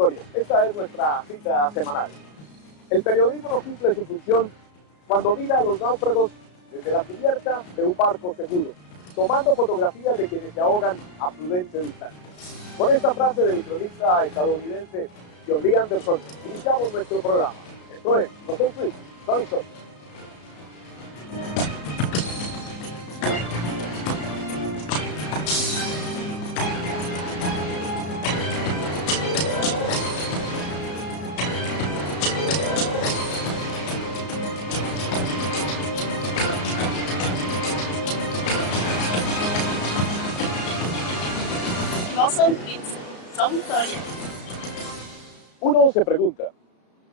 historias. Esta es nuestra cita semanal. El periodismo no cumple su función cuando mira a los náufragos desde la cubierta de un barco seguro, tomando fotografías de quienes se ahogan a prudente distancia. Con esta frase del cronista estadounidense John D. Anderson, iniciamos nuestro programa. Esto es Los Onslaught, con nosotros. Son historias. Uno se pregunta,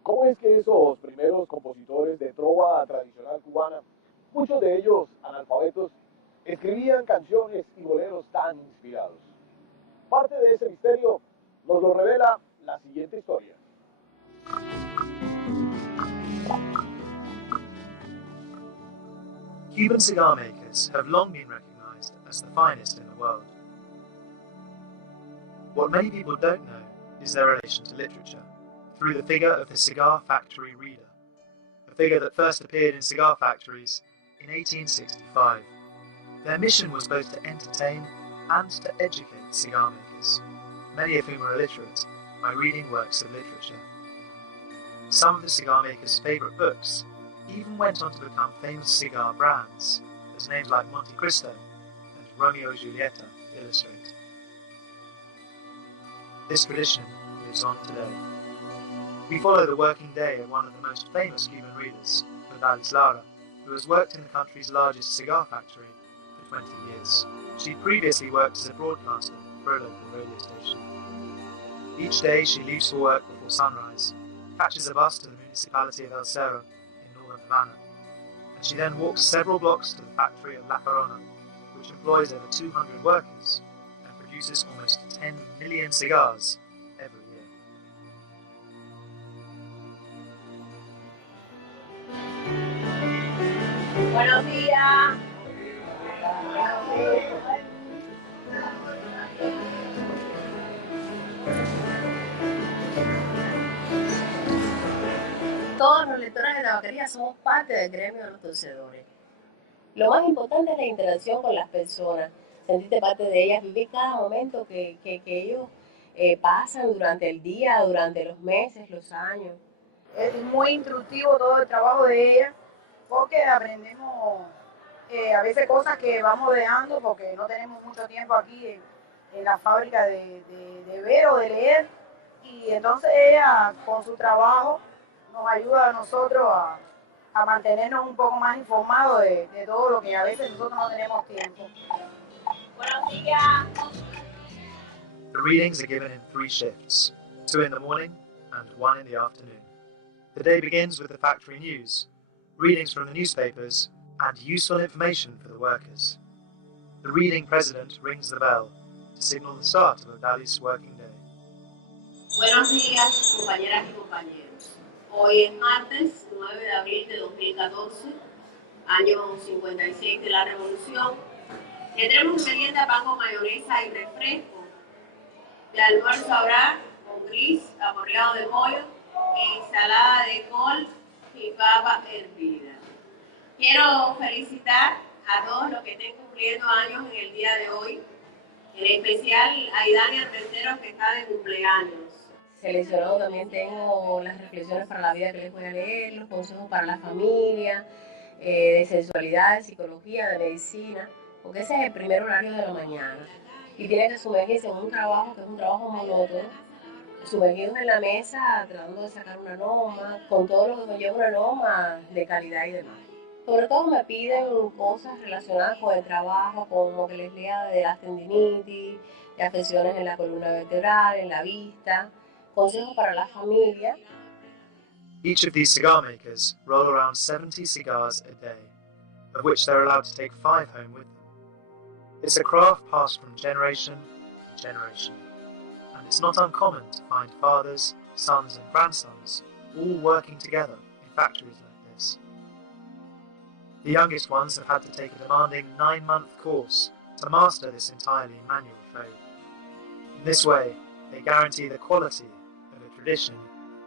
¿cómo es que esos primeros compositores de trova tradicional cubana, muchos de ellos analfabetos, escribían canciones y boleros tan inspirados? Parte de ese misterio nos lo revela la siguiente historia. Cuban cigar makers have long been recognized as the finest in the world. What many people don't know is their relation to literature, through the figure of the cigar factory reader, a figure that first appeared in cigar factories in 1865. Their mission was both to entertain and to educate cigar makers, many of whom were illiterate, by reading works of literature. Some of the cigar makers' favourite books even went on to become famous cigar brands, as names like Monte Cristo and Romeo and Julieta illustrate. This tradition lives on today. We follow the working day of one of the most famous Cuban readers, Lara, who has worked in the country's largest cigar factory for 20 years. She previously worked as a broadcaster for a local radio station. Each day she leaves for work before sunrise, catches a bus to the municipality of El Cerro in northern Havana, and she then walks several blocks to the factory of La Corona, which employs over 200 workers and produces almost 10 million cigars every year. Buenos días. Todos los lectores de tabaquería somos parte del gremio de los torcedores. Lo más importante es la interacción con las personas, sentirte parte de ellas, vivir cada momento que ellos pasan durante el día, durante los meses, los años. Es muy instructivo todo el trabajo de ella, porque aprendemos a veces cosas que vamos dejando porque no tenemos mucho tiempo aquí en la fábrica de ver o de leer, y entonces ella con su trabajo nos ayuda a nosotros a mantenernos un poco más informados de todo lo que a veces nosotros no tenemos tiempo. Buenos días. The readings are given in 3 shifts, 2 in the morning and 1 in the afternoon. The day begins with the factory news, readings from the newspapers, and useful information for the workers. The reading president rings the bell to signal the start of Odali's working day. Buenos días, compañeras y compañeros. Hoy es martes 9 de abril de 2014, año 56 de la Revolución. Tendremos merienda, pan con mayonesa y refresco. De almuerzo habrá con gris, aporreado de pollo, ensalada de col y papa hervida. Quiero felicitar a todos los que estén cumpliendo años en el día de hoy, en especial a Idania Armenteros, que está de cumpleaños. Seleccionado también tengo las reflexiones para la vida que les voy a leer, los consejos para la familia, de sexualidad, de psicología, de medicina, porque ese es el primer horario de la mañana. Y tiene que sumergirse en un trabajo que es un trabajo monótono, sumergidos en la mesa, tratando de sacar una norma, con todo lo que conlleva una norma de calidad y demás. Sobre todo me piden cosas relacionadas con el trabajo, con lo que les lea de las tendinitis, de afecciones en la columna vertebral, en la vista, consejos para la familia. Each of these cigar makers roll around 70 cigars a day, of which they're allowed to take 5 home with them. It's a craft passed from generation to generation, and it's not uncommon to find fathers, sons and grandsons all working together in factories like this. The youngest ones have had to take a demanding 9-month course to master this entirely manual trade. In this way, they guarantee the quality of tradition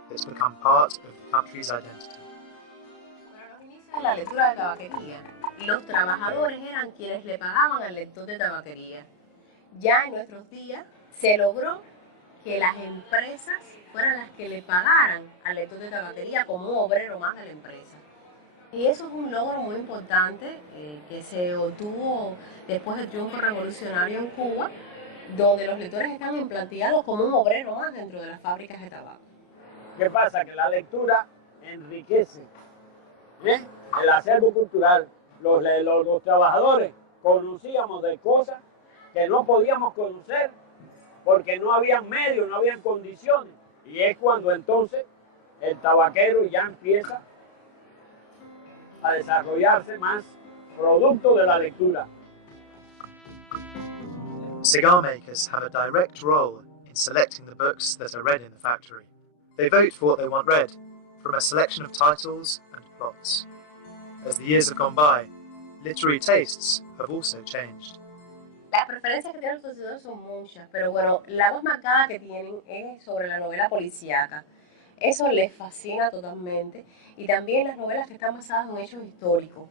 that's become part of the country's identity. Para los inicios de la lectura de tabaquería, los trabajadores eran quienes le pagaban al lector de tabaquería. Ya en nuestros días se logró que las empresas fueran las que le pagaran al lector de tabaquería como un obrero más de la empresa. Y eso es un logro muy importante que se obtuvo después del triunfo revolucionario en Cuba, donde los lectores están implantados como un obrero más dentro de las fábricas de tabaco. ¿Qué pasa? Que la lectura enriquece el acervo cultural. Los trabajadores conocíamos de cosas que no podíamos conocer porque no había medios, no había condiciones. Y es cuando entonces el tabaquero ya empieza a desarrollarse más producto de la lectura. Cigar makers have a direct role in selecting the books that are read in the factory. They vote for what they want read, from a selection of titles and plots. As the years have gone by, literary tastes have also changed. Las preferencias que tienen los estudiantes son muchas, pero bueno, la más marcada que tienen es sobre la novela policíaca. Eso les fascina totalmente. Y también las novelas que están basadas en hechos históricos.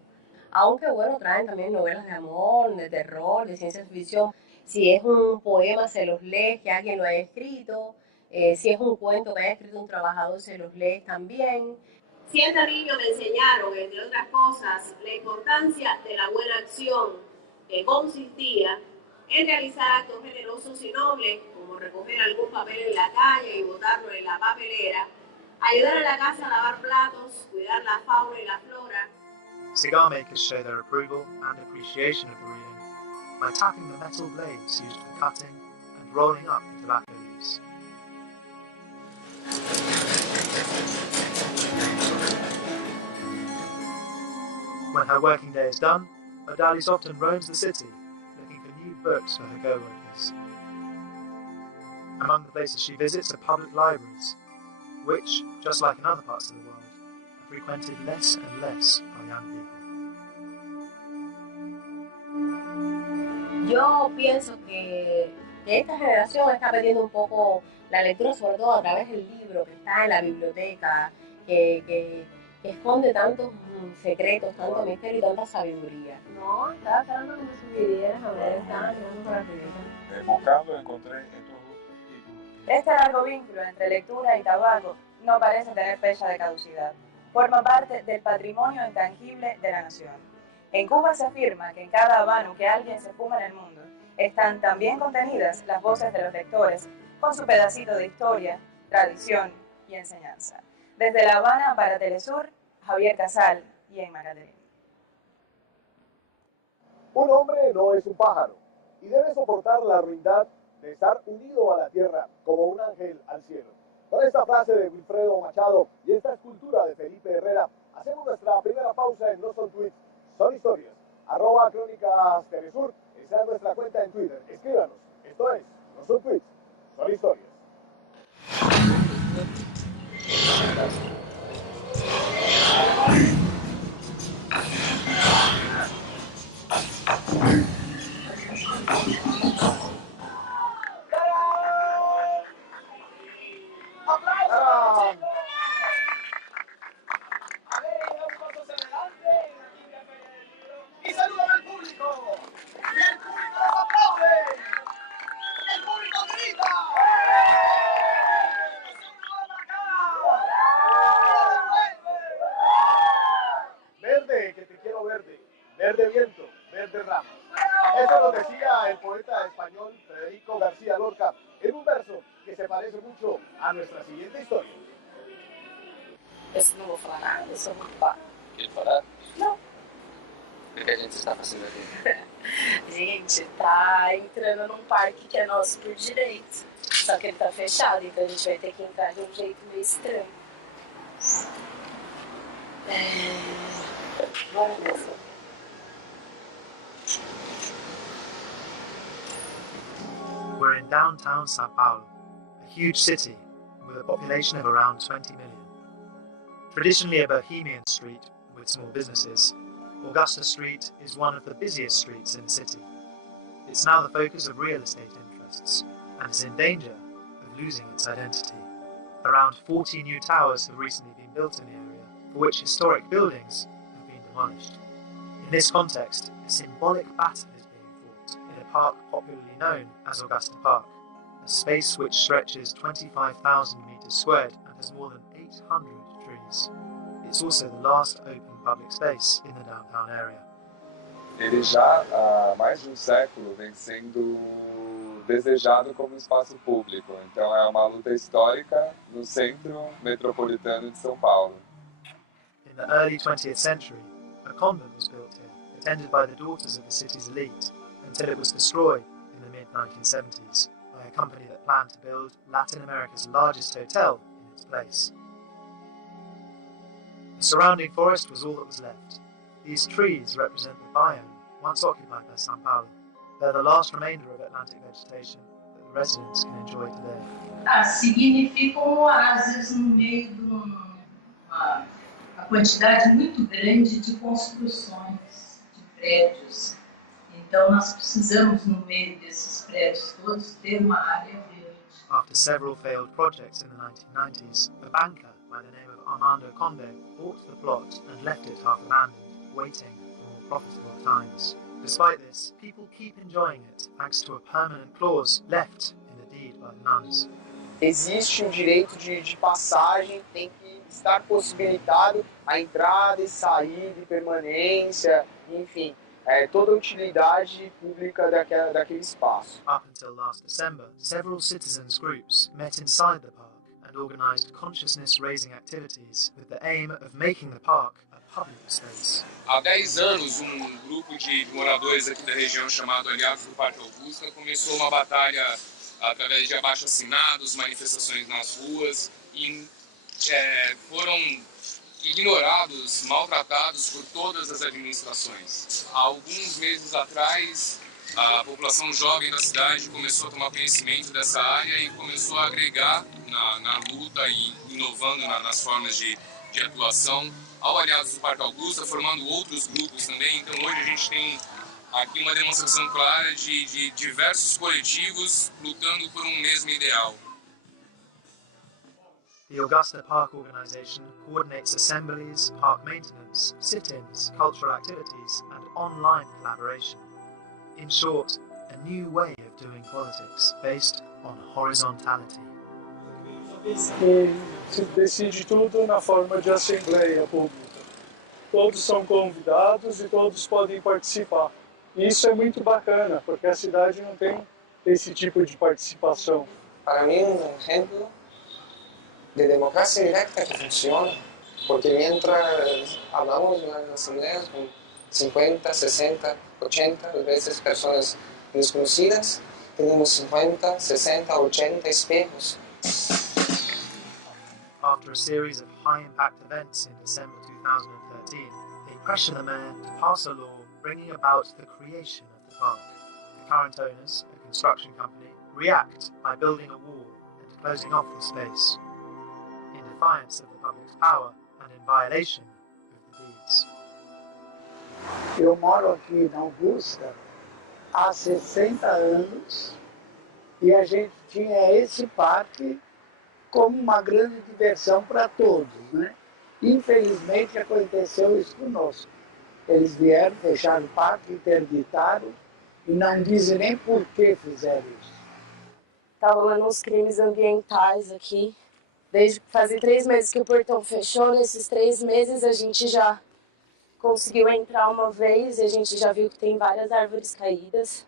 Aunque bueno, traen también novelas de amor, de terror, de ciencia ficción. Si es un poema se los lees, que alguien lo haya escrito. Si es un cuento que haya escrito un trabajador se los lees también. Siendo niño me enseñaron, entre otras cosas, la importancia de la buena acción, que consistía en realizar actos generosos y nobles, como recoger algún papel en la calle y botarlo en la papelera, ayudar a la casa a lavar platos, cuidar la fauna y la flora. Cigar makers show their approval and appreciation of the reading by tapping the metal blades used for cutting and rolling up the tobacco leaves. When her working day is done, Odalis often roams the city, looking for new books for her co-workers. Among the places she visits are public libraries, which, just like in other parts of the world, are frequented less and less by young people. Yo pienso que esta generación está perdiendo un poco la lectura, sobre todo a través del libro que está en la biblioteca, que esconde tantos secretos, tanto misterio y tanta sabiduría. No, estaba esperando que me sugirieras a ver, estaba tirando por la primera. Buscando encontré estos dos títulos. Este largo vínculo entre lectura y tabaco no parece tener fecha de caducidad. Forma parte del patrimonio intangible de la nación. En Cuba se afirma que en cada habano que alguien se fuma en el mundo están también contenidas las voces de los lectores con su pedacito de historia, tradición y enseñanza. Desde La Habana para teleSUR, Javier Casal y Emma Caterina. Un hombre no es un pájaro y debe soportar la ruindad de estar unido a la tierra como un ángel al cielo. Con esta frase de Wilfredo Machado y esta escultura de Felipe Herrera, hacemos nuestra primera pausa en No Son Tweets, Son Historias. @Crónicas teleSUR, esa es nuestra cuenta en Twitter. Escríbanos. Esto es No Son Tweets, Son Historias. Y saludan al público. Y el público los aplaude. Y el público grita. Verde, que te quiero verde. Verde viento, verde ramas. Eso lo decía el poeta español Federico García Lorca en un verso que se parece mucho a nuestra siguiente historia. Eu não vou falar nada, eu só vou ocupar. Quer parar? Não. O que a gente está fazendo aqui? A gente tá entrando num parque que é nosso por direito. Só que ele tá fechado, então a gente vai ter que entrar de um jeito meio estranho. Vamos nessa. We're in downtown Sao Paulo, a huge city with a population of around 20 million. Traditionally a bohemian street with small businesses, Augusta Street is one of the busiest streets in the city. It's now the focus of real estate interests and is in danger of losing its identity. Around 40 new towers have recently been built in the area, for which historic buildings have been demolished. In this context, a symbolic battle is being fought in a park popularly known as Augusta Park, a space which stretches 25,000 metres squared and has more than 800 trees. It's also the last open public space in the downtown area. Ele já há mais de um século vem sendo desejado como espaço público, então é uma luta histórica no centro metropolitano de São Paulo. In the early 20th century, a convent was built here, attended by the daughters of the city's elite, until it was destroyed in the mid-1970s by a company that planned to build Latin America's largest hotel in its place. The surrounding forest was all that was left. These trees represent the biome once occupied by Sao Paulo. They're the last remainder of Atlantic vegetation that the residents can enjoy today. Significa oásis no meio de uma quantidade muito grande de construções, de prédios. Então nós precisamos, no meio desses prédios todos, ter uma área verde. After several failed projects in the 1990s, a banker by the name of Armando Conde bought the plot and left it half abandoned, waiting for more profitable times. Despite this, people keep enjoying it thanks to a permanent clause left in the deed by the nuns. Existe um direito de passagem, tem que estar possibilitado a entrada e saída e permanência, enfim, toda a utilidade pública daquele espaço. Up until last December, several citizens groups met inside the park and organised consciousness-raising activities with the aim of making the park a public space. Há 10 anos, grupo de moradores aqui da região chamado Aliados do Parque Augusta começou uma batalha através de abaixo-assinados, manifestações nas ruas e foram ignorados, maltratados por todas as administrações. Há alguns meses atrás, a população jovem da cidade começou a tomar conhecimento dessa área e começou a agregar na luta e inovando nas formas de atuação ao Aliados do Parque Augusta, formando outros grupos também. Então hoje a gente tem aqui uma demonstração clara de diversos coletivos lutando por um mesmo ideal. The Augusta Park Organisation coordinates assemblies, park maintenance, sit-ins, cultural activities and online collaboration. In short, a new way of doing politics based on horizontality. Se decide tudo na forma de assembleia pública. Todos são convidados e todos podem participar. E isso é muito bacana, porque a cidade não tem esse tipo de participação. Para mí un ejemplo de democracia directa que funciona, porque mientras hablamos en las asambleas con 50, 60, 80 veces personas desconocidas, tenemos 50, 60, 80 espejos. After a series of high-impact events in December 2013, they pressure the mayor to pass a law bringing about the creation of the park. The current owners, a construction company, react by building a wall and closing off the space, in defiance of the public's power and in violation of the deeds. Eu moro aqui na Augusta há 60 anos e a gente tinha esse parque como uma grande diversão para todos, né? Infelizmente aconteceu isso conosco. Eles vieram, fecharam o parque, interditaram e não dizem nem por que fizeram isso. Tá rolando uns crimes ambientais aqui. Desde fazem 3 meses que o portão fechou, nesses 3 meses a gente já conseguiu entrar uma vez e a gente já viu que tem várias árvores caídas,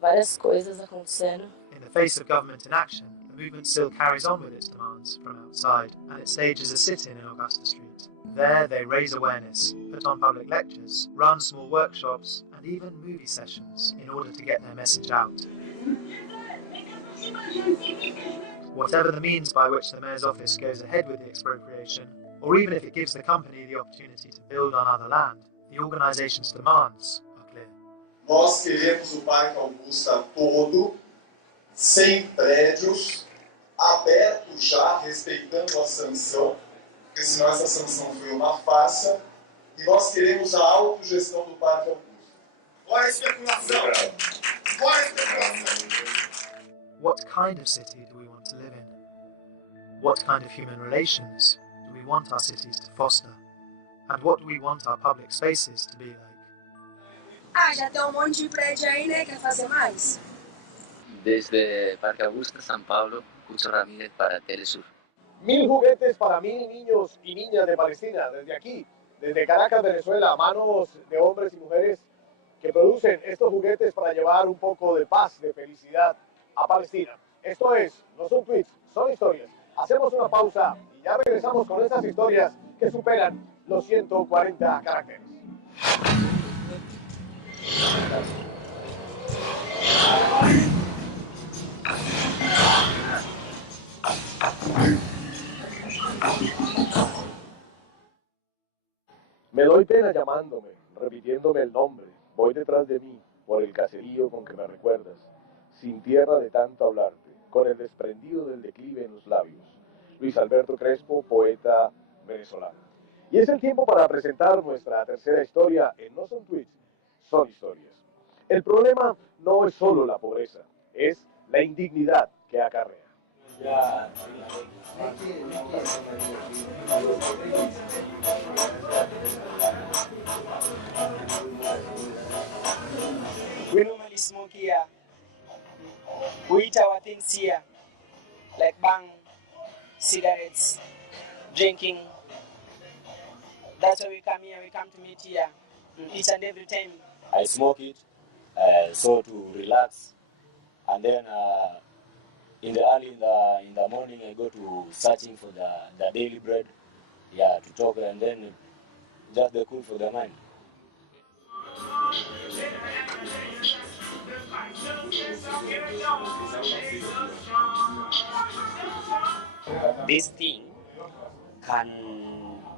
várias coisas acontecendo. In the face of government inaction, the movement still carries on with its demands from outside, and it stages a sit-in in Augusta Street. There they raise awareness, put on public lectures, run small workshops, and even movie sessions in order to get their message out. Whatever the means by which the mayor's office goes ahead with the expropriation, or even if it gives the company the opportunity to build on other land, the organisation's demands are clear. Nós queremos o Parque Augusta todo, sem prédios, aberto já, respeitando a sanção, porque senão essa sanção foi uma farsa, e nós queremos a autogestão do Parque Augusta. Fora a especulação! Fora a especulação! What kind of city do we want to live in? What kind of human relations do we want our cities to foster? And what do we want our public spaces to be like? Já tem monte de prédio aí, né? Quer fazer mais? Desde Parque Augusta, Sao Paulo, Cucho Ramírez para teleSUR. 1000 juguetes para 1000 niños y niñas de Palestina, desde aquí, desde Caracas, Venezuela, manos de hombres y mujeres que producen estos juguetes para llevar un poco de paz, de felicidad a Palestina. Esto es, no son tweets, son historias. Hacemos una pausa y ya regresamos con estas historias que superan los 140 caracteres. Me doy pena llamándome, repitiéndome el nombre. Voy detrás de mí, por el caserío con que me recuerdas, sin tierra de tanto hablarte, con el desprendido del declive en los labios. Luis Alberto Crespo, poeta venezolano. Y es el tiempo para presentar nuestra tercera historia en No Son Tweets, Son Historias. El problema no es solo la pobreza, es la indignidad que acarrea. We normally smoke here. We eat our things here, like bang, cigarettes, drinking. That's why we come here. We come to meet here each and every time. I smoke it so to relax, and then in the morning I go to searching for the daily bread, to talk, and then just the cool for the mind. This thing can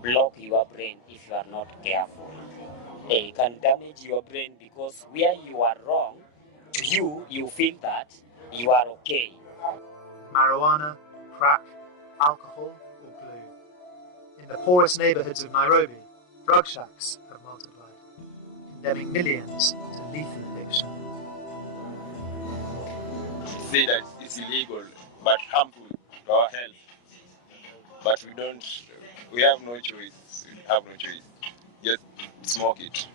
block your brain if you are not careful. It can damage your brain because where you are wrong, you feel that you are okay. Marijuana, crack, alcohol, or glue. In the poorest neighborhoods of Nairobi, drug shacks have multiplied, condemning millions to lethal addiction. We say that it's illegal but harmful to our health. But we have no choice. Just smoke it.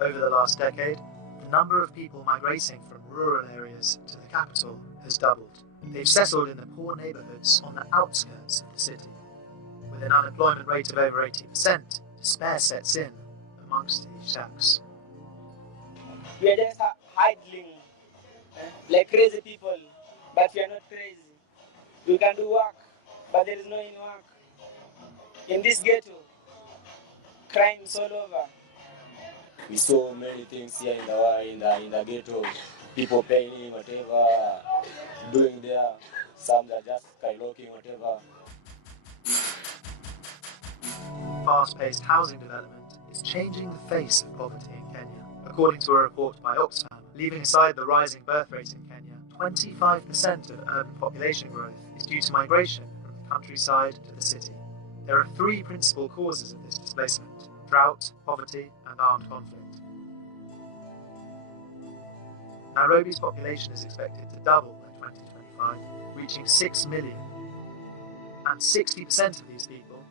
Over the last decade, the number of people migrating from rural areas to the capital has doubled. They've settled in the poor neighborhoods on the outskirts of the city. With an unemployment rate of over 80%, despair sets in amongst these shacks. We are just idling like crazy people, but we are not crazy. We can do work, but there is no any work. In this ghetto, crime is all over. We saw many things here in the ghetto. People paying whatever, doing there. Some are just skylocking whatever. Fast-paced housing development is changing the face of poverty in Kenya. According to a report by Oxfam, leaving aside the rising birth rate in Kenya, 25% of urban population growth is due to migration from the countryside to the city. There are three principal causes of this displacement: drought, poverty, and armed conflict. Nairobi's population is expected to double by 2025, reaching 6 million. And 60% of these people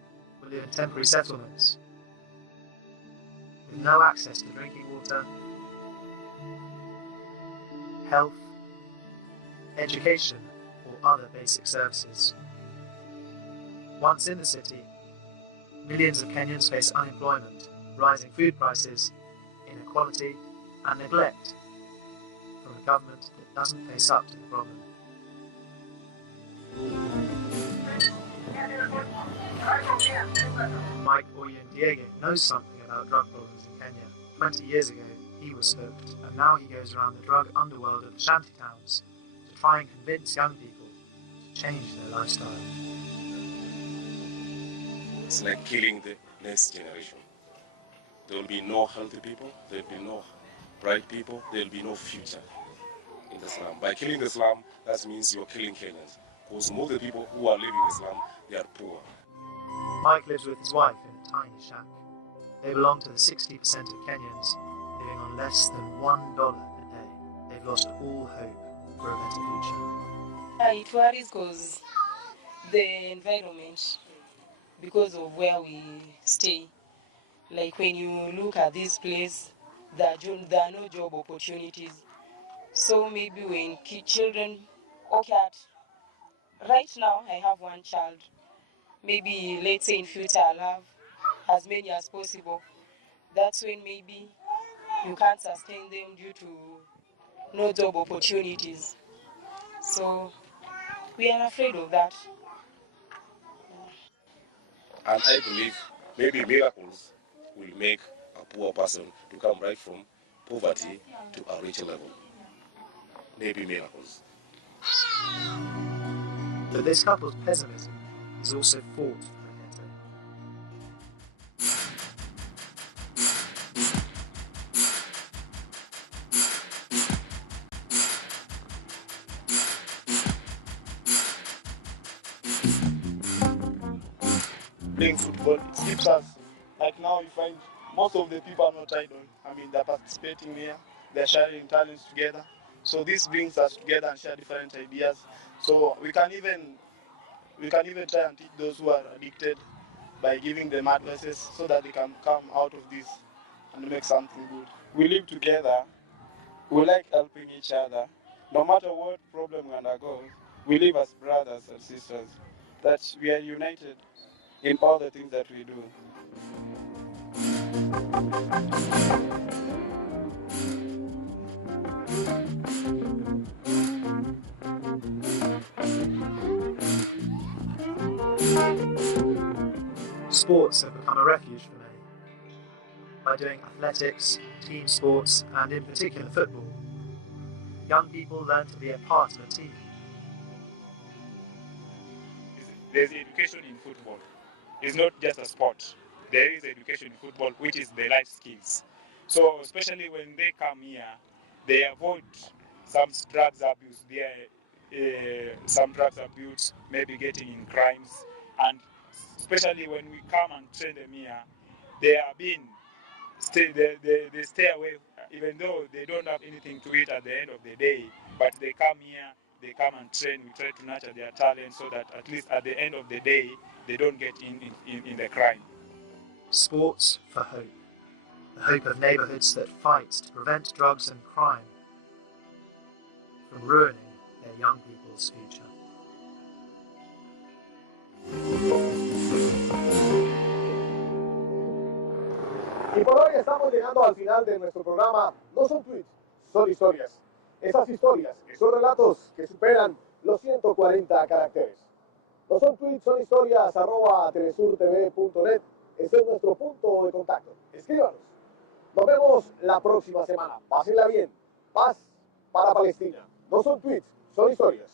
will live in temporary settlements, with no access to drinking water, health, education, or other basic services. Once in the city, millions of Kenyans face unemployment, rising food prices, inequality, and neglect from a government that doesn't face up to the problem. Mike Oyundiege knows something about drug problems in Kenya. 20 years ago, he was hooked, and now he goes around the drug underworld of the shanty towns to try and convince young people to change their lifestyle. It's like killing the next generation. There will be no healthy people, there will be no bright people, there will be no future in the slum. By killing the slum, that means you're killing Kenyans. Because most of the people who are living in the slum, they are poor. Mike lives with his wife in a tiny shack. They belong to the 60% of Kenyans living on less than $1 a day. They've lost all hope for a better future. It worries because the environment because of where we stay. Like when you look at this place, there are no job opportunities. So maybe when children, okay, right now I have one child. Maybe let's say in future I'll have as many as possible. That's when maybe you can't sustain them due to no job opportunities. So we are afraid of that. And I believe maybe miracles will make a poor person to come right from poverty to a rich level. Maybe miracles. But this couple's pessimism is also fought from the ghetto. Playing football, it keeps us. Like now you find most of the people are not idle. I mean, they're participating here, they're sharing talents together. So this brings us together and share different ideas. So we can even try and teach those who are addicted by giving them advices so that they can come out of this and make something good. We live together, we like helping each other. No matter what problem we undergo, we live as brothers and sisters. That we are united in all the things that we do. Sports have become a refuge for many. By doing athletics, team sports, and in particular football, young people learn to be a part of a team. There's education in football. It's not just a sport. There is education in football, which is the life skills. So especially when they come here, they avoid some drugs abuse. Some drugs abuse, maybe getting in crimes, and especially when we come and train them here, they stay away, even though they don't have anything to eat at the end of the day. But they come here, they come and train. We try to nurture their talent so that at least at the end of the day, they don't get in the crime. Sports for hope. The hope of neighbourhoods that fight to prevent drugs and crime from ruining their young people's future. Y por hoy estamos llegando al final de nuestro programa. No son tweets, son historias. Esas historias, esos relatos que superan los 140 caracteres. No son tweets, son historias, @telesurtv.net. Ese es nuestro punto de contacto. Escríbanos. Nos vemos la próxima semana. Pásenla bien. Paz para Palestina. No son tweets, son historias.